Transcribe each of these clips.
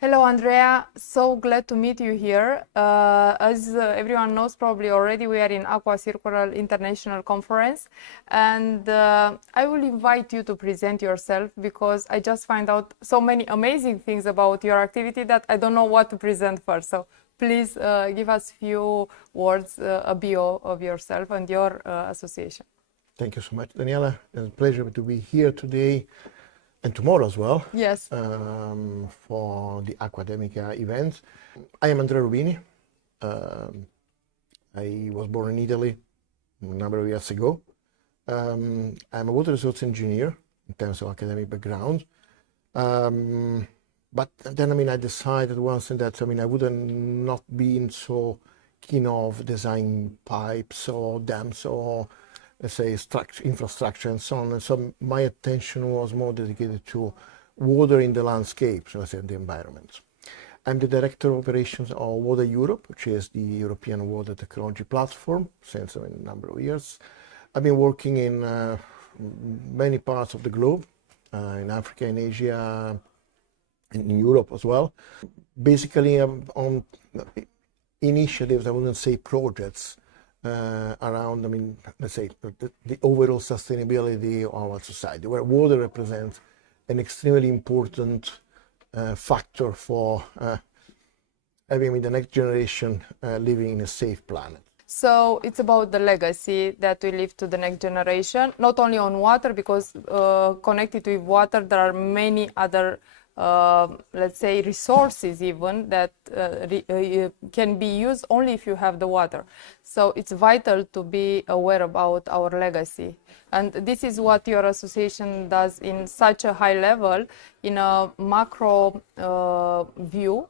Hello, Andrea. So glad to meet you here. As everyone knows probably already, we are in Aqua Circular International Conference, and I will invite you to present yourself because I just find out so many amazing things about your activity that I don't know what to present first. So please give us a few words, a bio of yourself and your association. Thank you so much, Daniela. It's a pleasure to be here today and tomorrow as well. Yes. For the AQUADEMICA event. I am Andrea Rubini. I was born in Italy a number of years ago. I'm a water resource engineer in terms of academic background. But then, I decided once that, I wouldn't not been so keen of designing pipes or dams or, let's say, infrastructure and so on. And so my attention was more dedicated to water in the landscape, so let's say the environment. I'm the Director of Operations of Water Europe, which is the European water technology platform since a number of years. I've been working in many parts of the globe, in Africa, in Asia, in Europe as well. Basically on initiatives, I wouldn't say projects, around, let's say, the overall sustainability of our society, where water represents an extremely important factor for having the next generation living in a safe planet. So it's about the legacy that we leave to the next generation, not only on water, because connected with water, there are many other let's say resources even that can be used only if you have the water. So it's vital to be aware about our legacy. And this is what your association does in such a high level, in a macro view.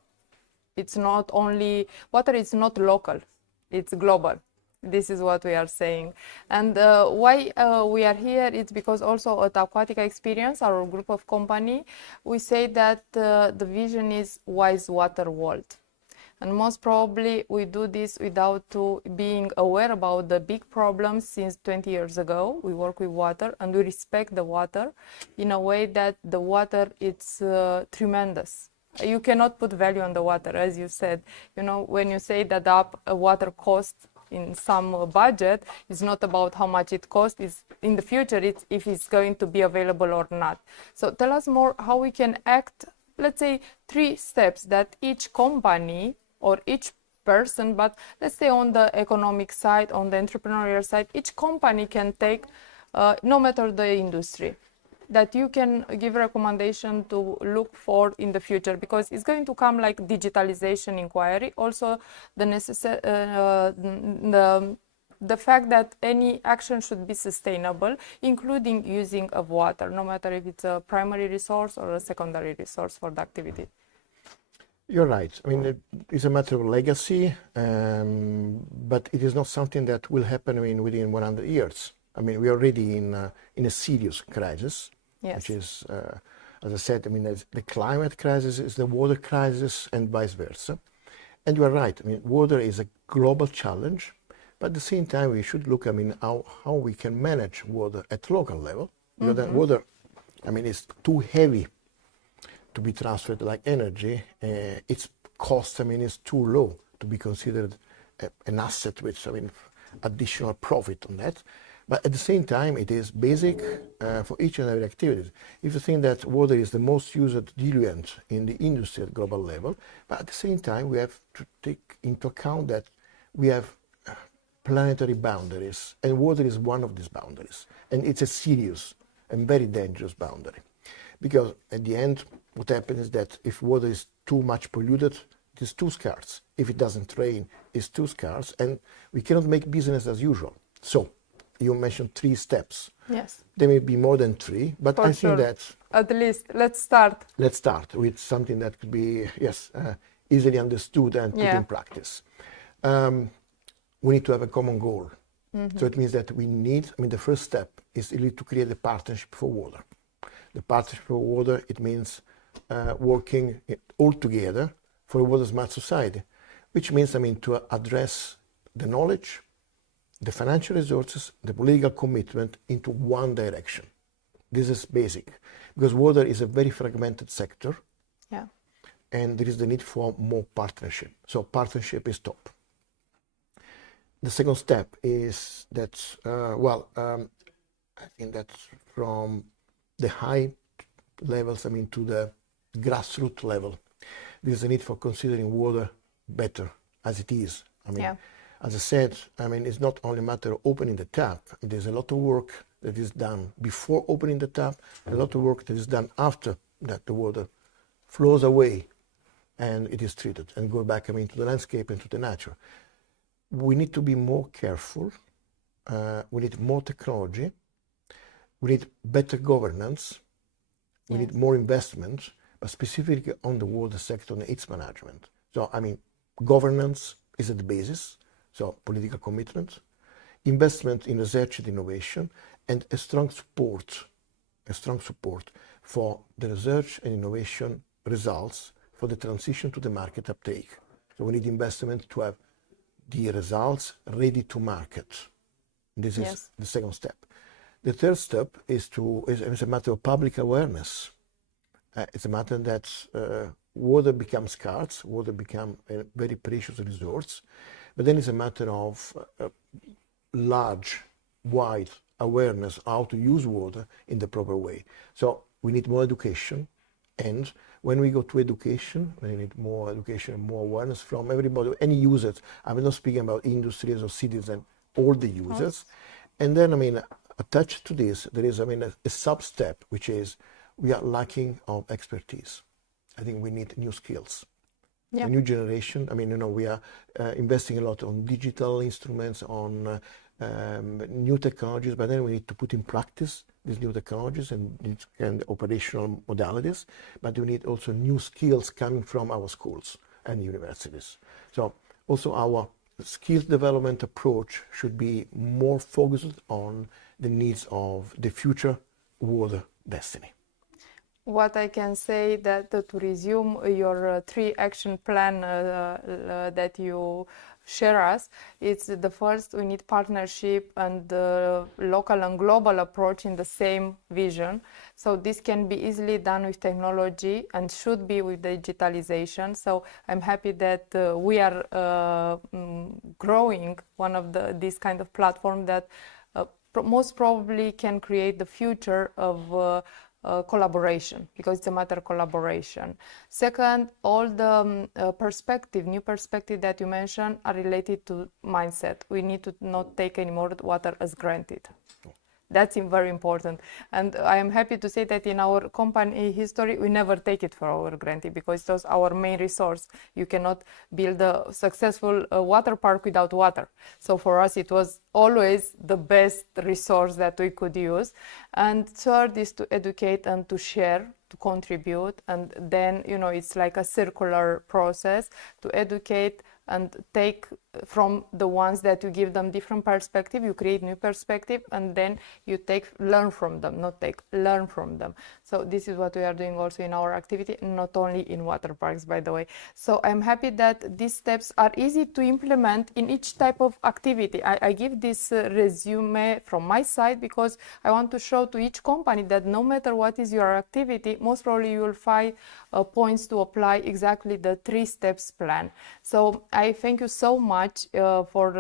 It's not only, water is not local, it's global. This is what we are saying. And why we are here, it's because also at Aquatica Experience, our group of company, we say that the vision is wise water world. And most probably we do this without being aware about the big problems since 20 years ago. We work with water and we respect the water in a way that the water, it's tremendous. You cannot put value on the water, as you said. You know, when you say that a water costs in some budget, it's not about how much it costs, it's in the future, it's if it's going to be available or not. So tell us more how we can act, let's say 3 steps that each company or each person, but let's say on the economic side, on the entrepreneurial side, each company can take, no matter the industry, that you can give recommendation to look for in the future, because it's going to come like digitalization inquiry, also the the fact that any action should be sustainable, including using of water, no matter if it's a primary resource or a secondary resource for the activity. You're right. It's a matter of legacy, but it is not something that will happen within 100 years. We're already in a serious crisis. Yes. Which is, as I said, the climate crisis is the water crisis and vice versa. And you are right. Water is a global challenge, but at the same time, we should look, how we can manage water at local level. Because then water, is too heavy to be transferred like energy. Its cost, is too low to be considered an asset with, additional profit on that. But at the same time, it is basic for each and every activity. If you think that water is the most used diluent in the industry at global level, but at the same time, we have to take into account that we have planetary boundaries, and water is one of these boundaries. And it's a serious and very dangerous boundary. Because at the end, what happens is that if water is too much polluted, it is too scarce. If it doesn't rain, it's too scarce, and we cannot make business as usual. So, you mentioned 3 steps. Yes. There may be more than 3, but I think that... At least, let's start. Let's start with something that could be, easily understood and put in practice. We need to have a common goal. So it means that we need, the first step is really to create a partnership for water. The partnership for water, it means working all together for a water smart society, which means, to address the knowledge, the financial resources, the political commitment into one direction. This is basic, because water is a very fragmented sector. Yeah. and there is the need for more partnership. So partnership is top. The second step is that, I think that from the high levels, to the grassroots level, there's a need for considering water better as it is. As I said, it's not only a matter of opening the tap. There's a lot of work that is done before opening the tap, a lot of work that is done after that the water flows away and it is treated and go back to the landscape and to the nature. We need to be more careful. We need more technology. We need better governance. We need more investment, but specifically on the water sector and its management. So, governance is at the basis, so political commitment, investment in research and innovation, and a strong support for the research and innovation results for the transition to the market uptake. So we need investment to have the results ready to market. This is the second step. The third step is a matter of public awareness. It's a matter that water becomes scarce, water becomes a very precious resource, but then it's a matter of large, wide awareness how to use water in the proper way. So we need more education, and when we go to education, we need more education and more awareness from everybody, any users. I'm not speaking about industries or citizens, all the users. And then, attached to this, there is, a sub-step, which is we are lacking of expertise. I think we need new skills. A new generation. We are investing a lot on digital instruments, on new technologies, but then we need to put in practice these new technologies and operational modalities, but we need also new skills coming from our schools and universities. So also our skills development approach should be more focused on the needs of the future water destiny. What I can say that to resume your 3 action plan that you share us, it's the first, we need partnership and the local and global approach in the same vision. So this can be easily done with technology and should be with digitalization. So I'm happy that we are growing one of this kind of platform that most probably can create the future of collaboration, because it's a matter of collaboration. Second, all the new perspective that you mentioned are related to mindset. We need to not take anymore water as granted. That's very important. And I am happy to say that in our company history, we never take it for granted, because it was our main resource. You cannot build a successful water park without water. So for us, it was always the best resource that we could use. And third is to educate and to share, to contribute. And then, it's like a circular process to educate and take from the ones that you give them different perspective, you create new perspective, and then you learn from them, learn from them. So this is what we are doing also in our activity, not only in water parks, by the way. So I'm happy that these steps are easy to implement in each type of activity. I give this resume from my side because I want to show to each company that no matter what is your activity, most probably you will find points to apply exactly the 3 steps plan. So I thank you so much for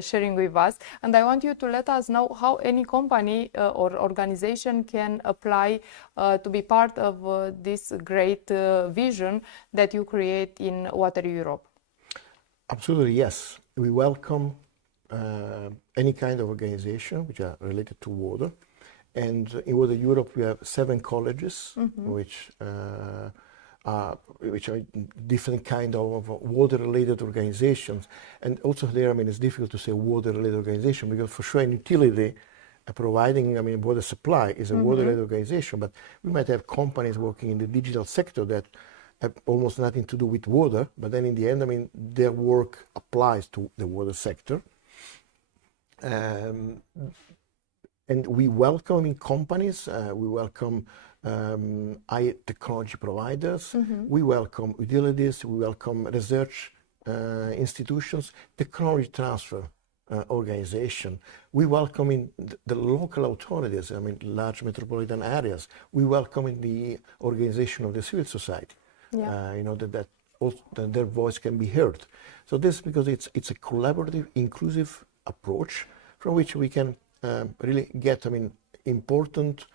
sharing with us, and I want you to let us know how any company or organization can apply to be part of this great vision that you create in Water Europe. Absolutely, yes. We welcome any kind of organization which are related to water. And in Water Europe, we have 7 colleges, which are different kind of water-related organizations. And also there, it's difficult to say water-related organization, because for sure an utility providing, water supply is a water-related organization, but we might have companies working in the digital sector that have almost nothing to do with water, but then in the end, their work applies to the water sector. And we welcome companies, we welcome high technology providers, we welcome utilities, we welcome research institutions, technology transfer organization. We welcome in the local authorities, large metropolitan areas. We welcome in the organization of the civil society. Yeah. in order that also that their voice can be heard. So this because it's a collaborative, inclusive approach from which we can really get, I mean, important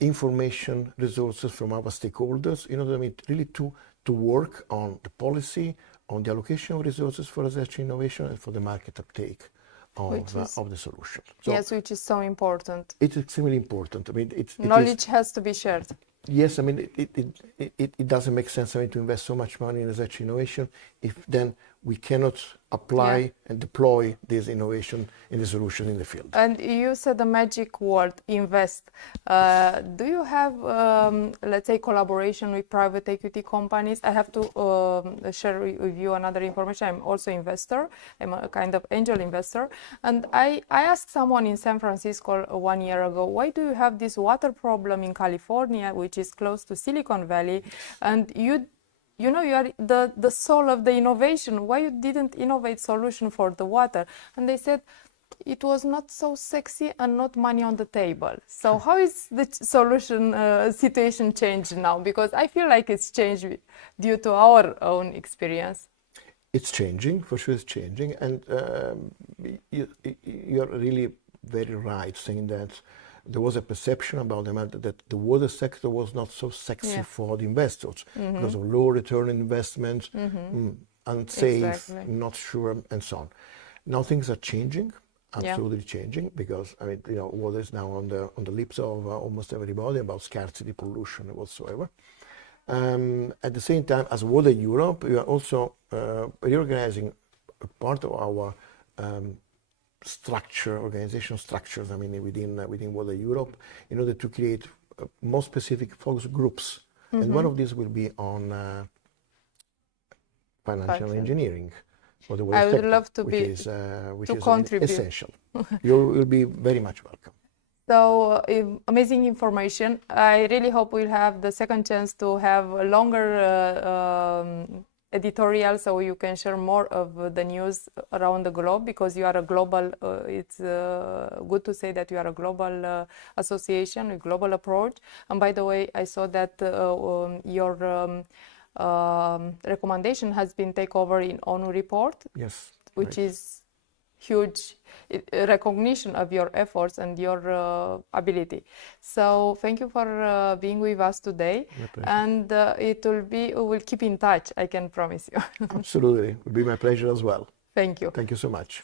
information resources from our stakeholders, you know what I mean, really to work on the policy, on the allocation of resources for research and innovation, and for the market uptake of the solution. So yes, which is so important. it's extremely important. I mean, Knowledge has to be shared. Yes, I mean, it doesn't make sense, I mean, to invest so much money in research and innovation if then we cannot apply and deploy this innovation in the solution in the field. And you said the magic word, invest. Do you have, let's say, collaboration with private equity companies? I have to share with you another information. I'm also investor. I'm a kind of angel investor. And I asked someone in San Francisco 1 year ago, why do you have this water problem in California, which is close to Silicon Valley, and you know, you are the soul of the innovation. Why you didn't innovate solution for the water? And they said it was not so sexy and not money on the table. So how is the solution situation changed now? Because I feel like it's changed due to our own experience. It's changing, for sure it's changing. And you're really very right saying that there was a perception about them that the water sector was not so sexy for the investors because of low return investment, unsafe, not sure, and so on. Now things are changing, absolutely changing, because I mean, you know, water is now on the lips of almost everybody about scarcity, pollution, whatsoever. At the same time, as Water Europe, we are also reorganizing part of our organizational structures, I mean, within Water Europe, in order to create more specific focus groups. And one of these will be on financial engineering for the water I would sector, love to which is contribute. Essential. You will be very much welcome. So amazing information. I really hope we'll have the second chance to have a longer editorial, so you can share more of the news around the globe, because you are a global, it's good to say that you are a global association, a global approach. And by the way, I saw that your recommendation has been taken over in ONU report. Yes. Which is huge recognition of your efforts and your ability. So thank you for being with us today. And we'll keep in touch, I can promise you. Absolutely. It will be my pleasure as well. Thank you. Thank you so much.